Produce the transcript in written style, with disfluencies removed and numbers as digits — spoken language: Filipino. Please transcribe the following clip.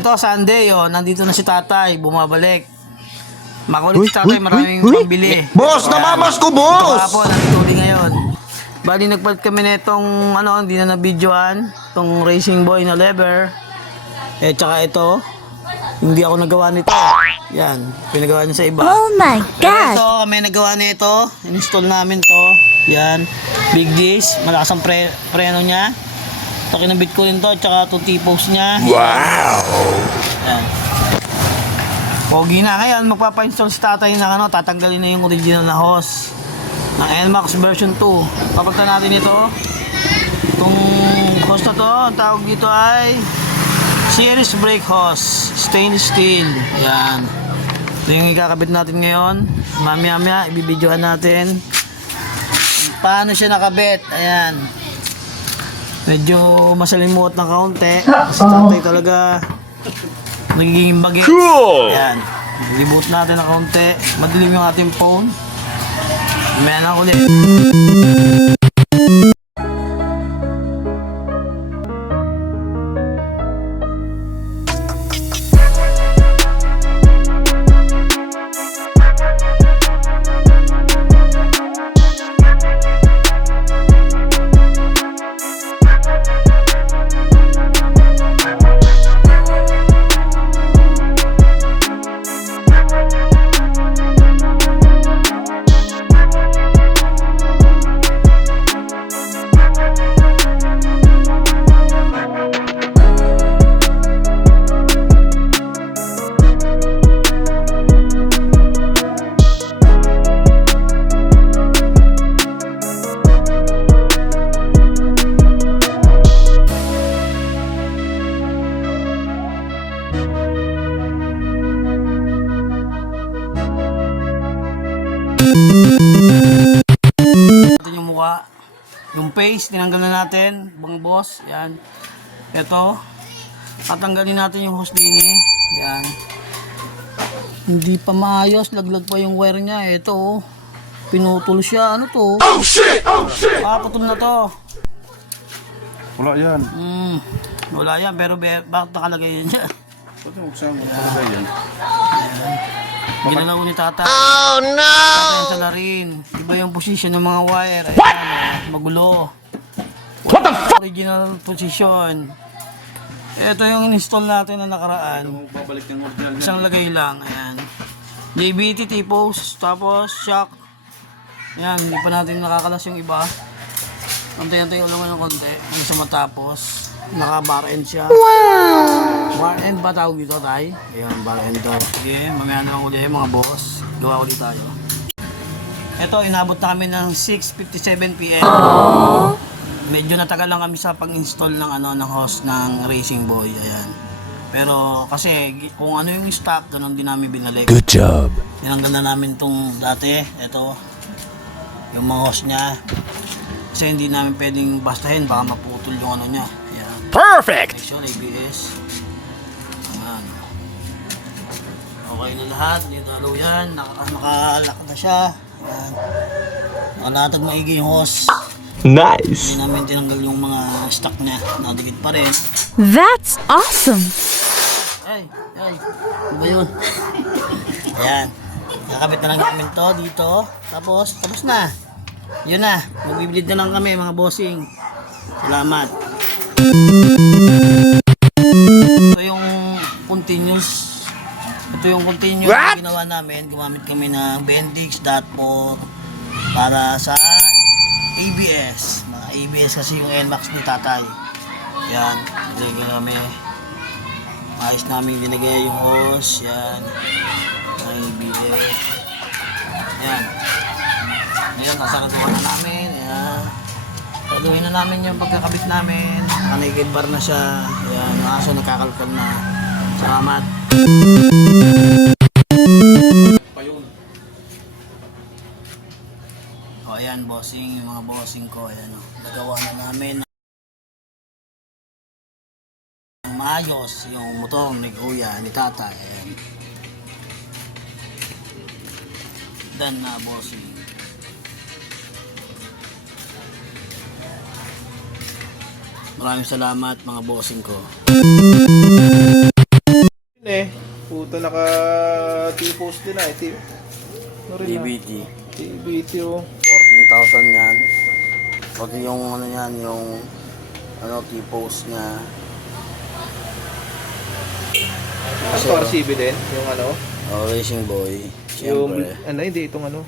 Ito, Sunday, oh. Nandito na si tatay. Bumabalik. Makulit si tatay. Maraming pambili. Boss, namamas ko, boss! Ito, nagtuli ngayon. Bali, nagpalit kami na itong, hindi na na-videoan. Itong Racing Boy na lever. Tsaka ito. Hindi ako nagawa nito. Yan. Pinagawa niya sa iba. Oh my God! Ito, kami nagawa nito. Install namin to. Yan. Big disc. Malakas ang preno niya. Ito, kinabit ko rin to. Tsaka itong T-post niya. Wow! Yan. Pogi na. Ngayon, magpapa-install si tatay ng tatanggalin na yung original na hose ng NMAX version 2. Papagtan natin ito. Itong hose na to, ang tawag dito ay series brake hose. Stainless steel. Yan. Ito yung ikakabit natin ngayon. Mamaya, ibibidyoan natin paano siya nakabit. Ayan. Medyo masalimuot ng kaunti. Kasi tatay talaga nagiging bagay. Cool! Ayan. Reboot natin ng kaunti. Madilim yung ating phone. Mamaya lang ulit. Natin yung mukha. Yung face, tinanggal na natin. Bang boss, yan. Ito. Tatanggalin natin yung hose din eh. Yan. Hindi pa maayos. Laglag pa yung wire niya. Ito oh. Pinutol siya. Ano to? Oh shit! Oh shit! Putol na to. Wala yan. Wala yan. Pero bakit nakalagay yan dyan? Ba't yung uksang mo talaga yan? Ginalaw ni tata. Oh no! Tata yung salarin. Iba yung position ng mga wire. Ayan, magulo. What the fuck? Original position. Ito yung install natin na nakaraan. Babalik ng original. Isang lagay lang. Ayan. JBT T-post. Tapos shock. Ayan. Hindi pa natin nakakalas yung iba. Antay-antay ulang ng konti. Hanggang sa matapos. Naka-bar end siya. Wow! Bar end ba tawag dito, tay? Ayan, bar end to. Sige, mamaya na lang ulit mga boss. Gawa ulit tayo. Ito, inabot na kami ng 6:57 PM. Medyo natagal lang kami sa pag-install ng ng hose ng Racing Boy. Ayan. Pero kasi kung ano yung stock, ganun din namin binalik. Good job! Tinanggal na namin tong dati. Ito, yung mga hose niya. Kasi hindi namin pwedeng bastahin, baka maputol yung niya. Ayan. Perfect! Connection, ABS. Ayan. Okay na lahat. Nidalo yan. Nakalak na siya. Ayan. Nakalatag maigi yung hose. Nice! Hindi namin tinanggal yung mga stock niya. Nakadikit pa rin. That's awesome! Ay! Ano ba yun? Ayan. Nakakabit na lang namin to dito. Tapos na. Yun na. Magbibilid na lang kami mga bossing. Salamat. Ito yung continuous. Na ginawa namin. Gumamit kami ng Bendix .4 para sa ABS. Mga ABS kasi yung NMAX ni tatay. Yan. Nilagay kami. Ayos namin dinagay yung hose. Yan. Mga ABS. Yan. Ngayon, nasaraduhan na namin. Ayan. Saraduhin na namin yung pagkakabit namin. Nakikid bar na siya. Ayan. Kaso nagkakalkal na. Salamat. O ayan, bossing. Yung mga bossing ko. Ayan. Nagawa na namin. Maayos yung motor ni kuya, ni tata. Ayan. Dan na, bossing. Maraming salamat mga bossing ko. Puta, naka T-post din na eh. Ano rin na? DBT. TBT oh. 14,000 yan. Pati yung ano yan, yung ano, T-post niya. Ano to, RCB din? Yung ano? Racing Boy. Yung, Siyempre. ano, hindi itong ano.